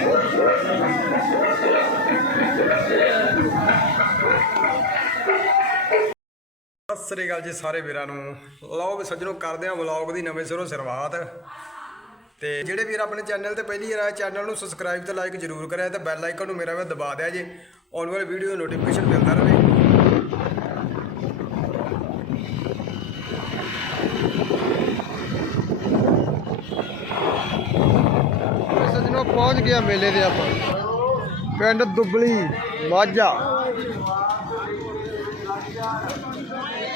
ਸਤਿ ਸ੍ਰੀ ਅਕਾਲ ਜੀ ਸਾਰੇ ਵੀਰਾਂ ਨੂੰ। ਲਓ ਵੀ ਸੱਜਣੋ, ਕਰਦੇ ਆ ਵਲੌਗ ਦੀ ਨਵੇਂ ਸਿਰੋਂ ਸ਼ੁਰੂਆਤ। ਤੇ ਜਿਹੜੇ ਵੀਰ ਆਪਣੇ ਚੈਨਲ ਤੇ ਪਹਿਲੀ ਵਾਰ ਆਏ ਚੈਨਲ ਨੂੰ ਸਬਸਕ੍ਰਾਈਬ ਤੇ ਲਾਈਕ ਜਰੂਰ ਕਰਿਆ ਤੇ ਬੈਲ ਆਈਕਨ ਨੂੰ ਮੇਰਾ ਵੀ ਦਬਾ ਦਿਆ ਜੇ। ਆਉਣ ਵਾਲੀ ਵੀਡੀਓ ਦੀ ਨੋਟੀਫਿਕੇਸ਼ਨ ਮਿਲਦਾ ਰਹੇ। ਸੱਜਣੋ ਪਹੁੰਚ ਗਿਆ ਮੇਲੇ ਦੇ ਆਪਾਂ। ਪਿੰਡ ਦੁਬਲੀ, ਮਾਝਾ।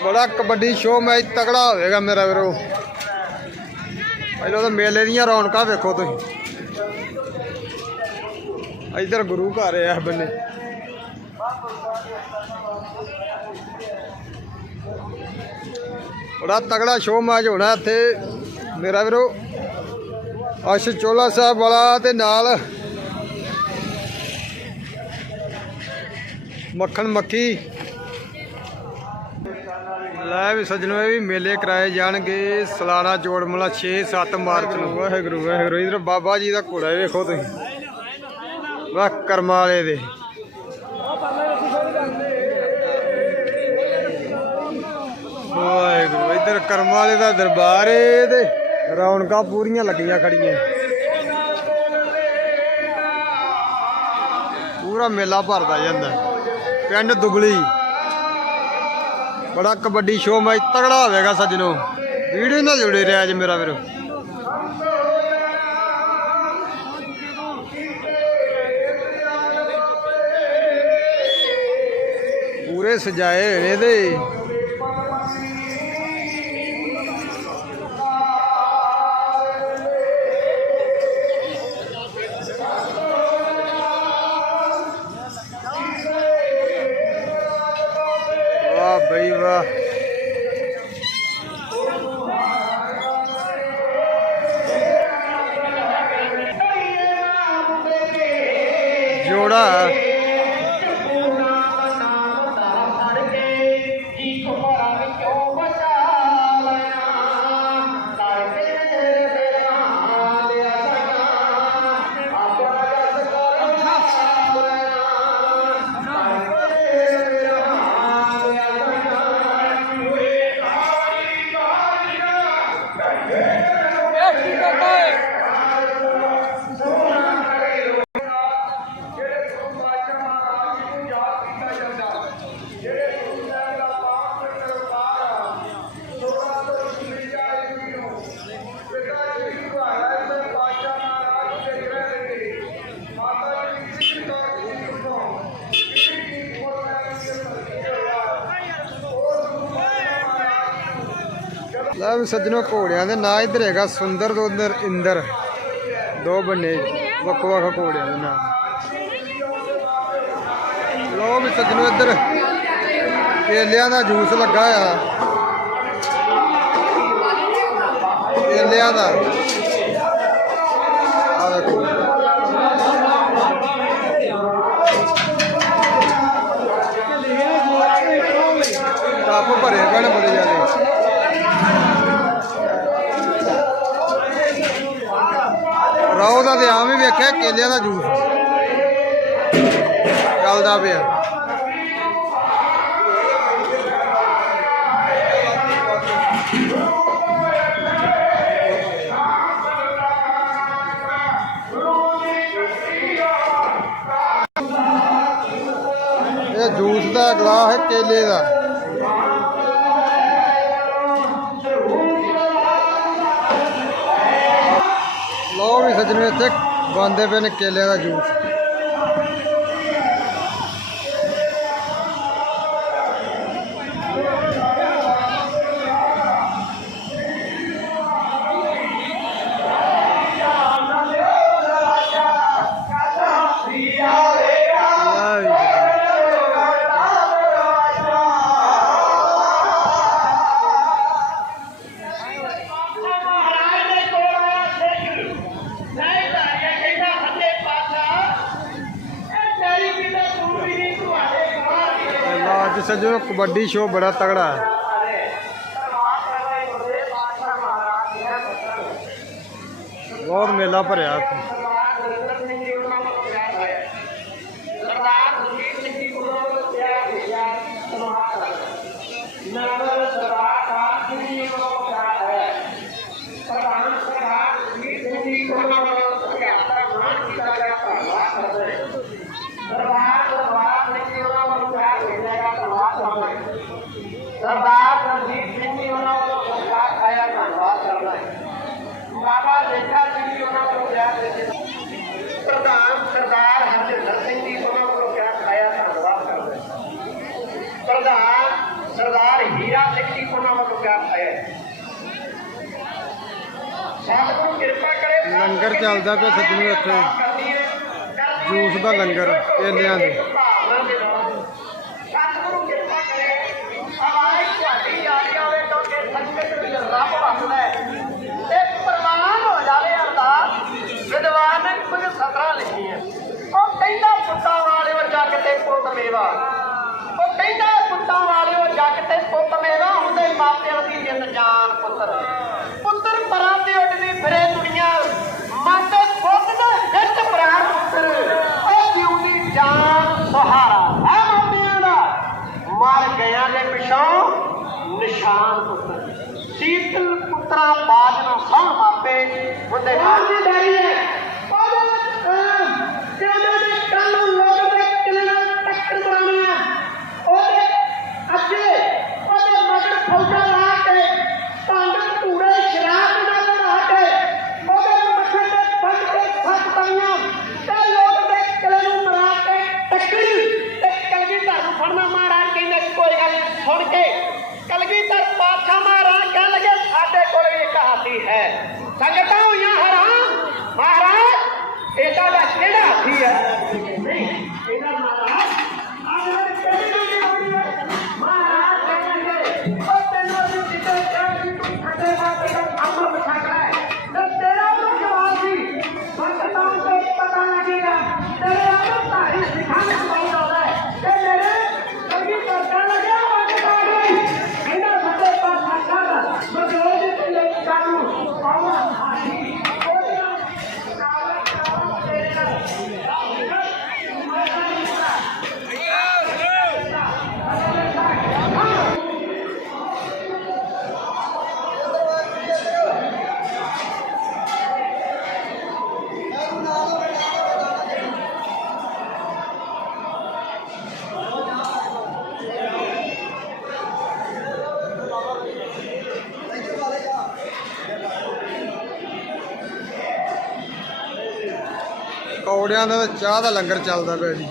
ਬੜਾ ਕਬੱਡੀ ਸ਼ੋਅ ਮੈਚ ਤਕੜਾ ਹੋਵੇਗਾ ਮੇਰਾ ਵੀਰੋ। ਪਹਿਲਾਂ ਤਾਂ ਮੇਲੇ ਦੀਆਂ ਰੌਣਕਾਂ ਵੇਖੋ ਤੁਸੀਂ। ਇਧਰ ਗੁਰੂ ਘਰ ਆ ਬੰਨੇ। ਬੜਾ ਤਗੜਾ ਸ਼ੋਅ ਮੈਚ ਹੋਣਾ ਇੱਥੇ। ਮੇਰਾ ਵੀਰੋ ਅਸ਼ ਚੋਲਾ ਸਾਹਿਬ ਵਾਲਾ ਤੇ ਨਾਲ ਮੱਖਣ ਮੱਖੀ। ਲੈ ਵੀ ਸੱਜਣੋ, ਇਹ ਵੀ ਮੇਲੇ ਕਰਾਏ ਜਾਣਗੇ। ਸਲਾਨਾ ਜੋੜ ਜੋੜਮਲਾ 6-7 ਮਾਰਚ ਨੂੰ। ਵਾਹਿਗੁਰੂ ਵਾਹਿਗੁਰੂ। ਇਧਰ ਬਾਬਾ ਜੀ ਦਾ ਘੋੜਾ ਵੇਖੋ ਤੁਸੀਂ। ਵਾਹ, ਕਰਮਾਂ ਵਾਲੇ ਦੇ। ਵਾਹਿਗੁਰੂ, ਇਧਰ ਕਰਮਾਂ ਵਾਲੇ ਦਾ ਦਰਬਾਰ ਏ ਤੇ ਰੌਣਕਾਂ ਪੂਰੀਆਂ ਲੱਗੀਆਂ ਖੜੀਆਂ। ਪੂਰਾ ਮੇਲਾ ਭਰਦਾ ਜਾਂਦਾ। ਪਿੰਡ ਦੁਬਲੀ। ਬੜਾ ਕਬੱਡੀ ਸ਼ੋਅ ਮੈਚ ਤਗੜਾ ਹੋਵੇਗਾ ਸੱਜਣੋ। ਵੀਡੀਓ ਨਾਲ ਜੁੜੇ ਰਿਹਾ ਜੀ ਮੇਰਾ ਵੀਰੋ। ਪੂਰੇ ਸਜਾਏ ਹੋਏ ਨੇ ਇਹਦੇ। ਬਈ ਵਾਹ। ਜੋੜਾ। ਲੈ ਸੱਜਣੋ ਘੋੜਿਆਂ ਦੇ ਨਾਂ ਇੱਧਰ ਹੈਗਾ ਸੁੰਦਰ ਤੇ ਉਧਰ ਇੰਦਰ। ਦੋ ਬੰਨੇ ਵੱਖ ਵੱਖ ਘੋੜਿਆਂ ਦੇ ਨਾਂ। ਲੋ ਵੀ ਸੱਜਣੋ ਇੱਧਰ, ਕੇਲਿਆਂ ਦਾ ਜੂਸ ਲੱਗਾ ਆ। ਕੇਲਿਆਂ ਦਾ। ਰਾਉ ਦਾ ਤੇ ਆਮ ਹੀ ਵੇਖਿਆ, ਕੇਲਿਆਂ ਦਾ ਜੂਸ। ਚੱਲਦਾ ਪਿਆ। ਇਹ ਜੂਸ ਦਾ ਗਲਾਸ ਹੈ, ਕੇਲੇ ਦਾ। ਉਹ ਵੀ ਸੱਜਣੇ ਇੱਥੇ ਬੰਦੇ ਪਏ ਨੇ ਕੇਲੇ ਦਾ ਜੂਸ। ਲਾ ਅੱਜ ਸੱਜਣੋ ਕਬੱਡੀ ਸ਼ੋਅ ਬੜਾ ਤਗੜਾ ਹੈ। ਬਹੁਤ ਲੰਗਰ ਚੱਲਦਾ ਪਿਆ ਸੱਜਣੋ ਇੱਥੇ। ਜੂਸ ਦਾ ਲੰਗਰ, ਕੇਲਿਆਂ ਦੇ। ਵਿਦਵਾਨ ਨੇ ਕੁਝ ਸਤਰਾਂ ਲਿਖੀਆਂ। ਉਹ ਕਹਿੰਦਾ ਪੁੱਤਾਂ ਵਾਲੇ ਵਰਗਾ ਕਿਤੇ ਕੋਟ ਮੇਵਾ ਸ਼ਾਂਤ ਹੋਕਰ ਸੀਤਲ ਪੁੱਤਰਾ ਬਾਜ ਨੂੰ ਸਹ ਮਾਪੇ ਬੁੱਧੇ ਜੀ ਡਰੀ ਹੈ ਕੌੜਿਆਂ ਦਾ ਚਾਹ ਦਾ ਲੰਗਰ ਚੱਲਦਾ ਪਿਆ ਜੀ।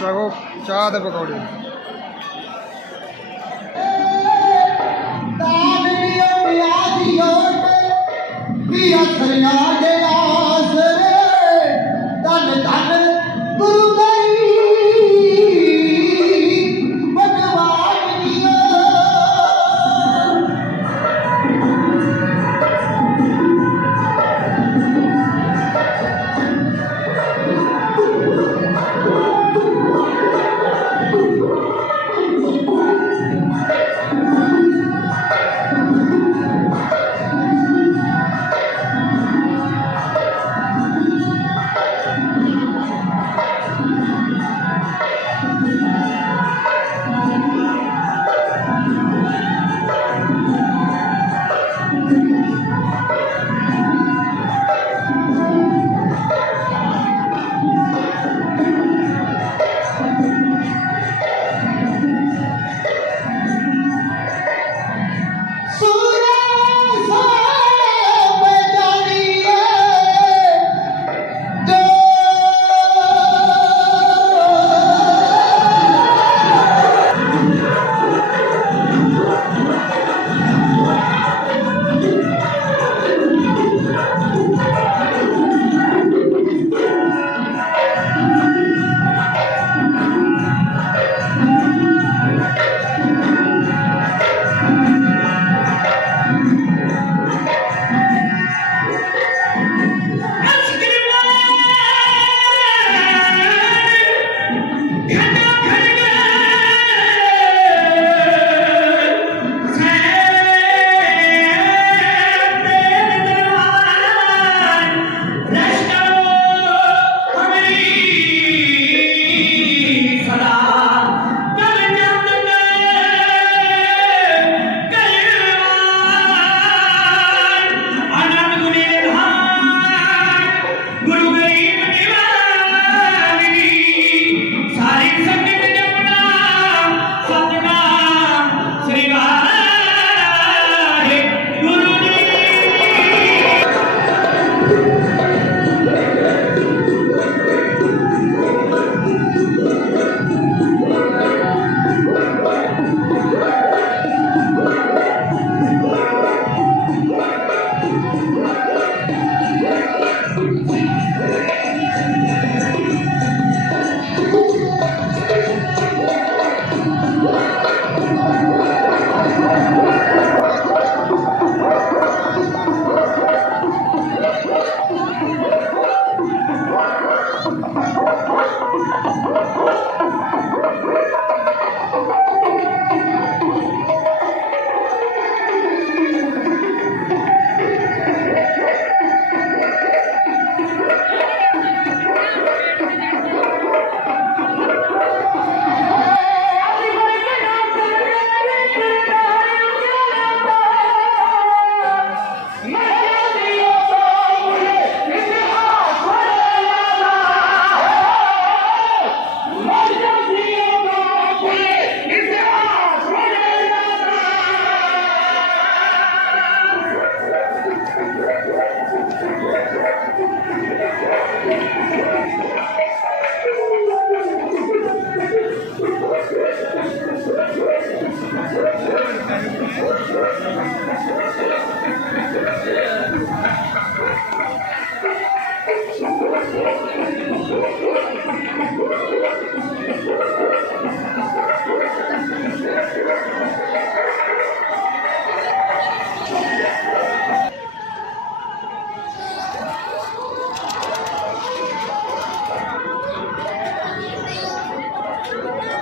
ਸਗੋ ਚਾਹ ਦੇ ਪਕੌੜੇ। ਤਾਨ ਵੀ ਵੀ ਅਥਰਿਆ ਦੇ ਨਾਲ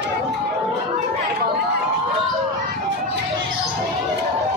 Thank you.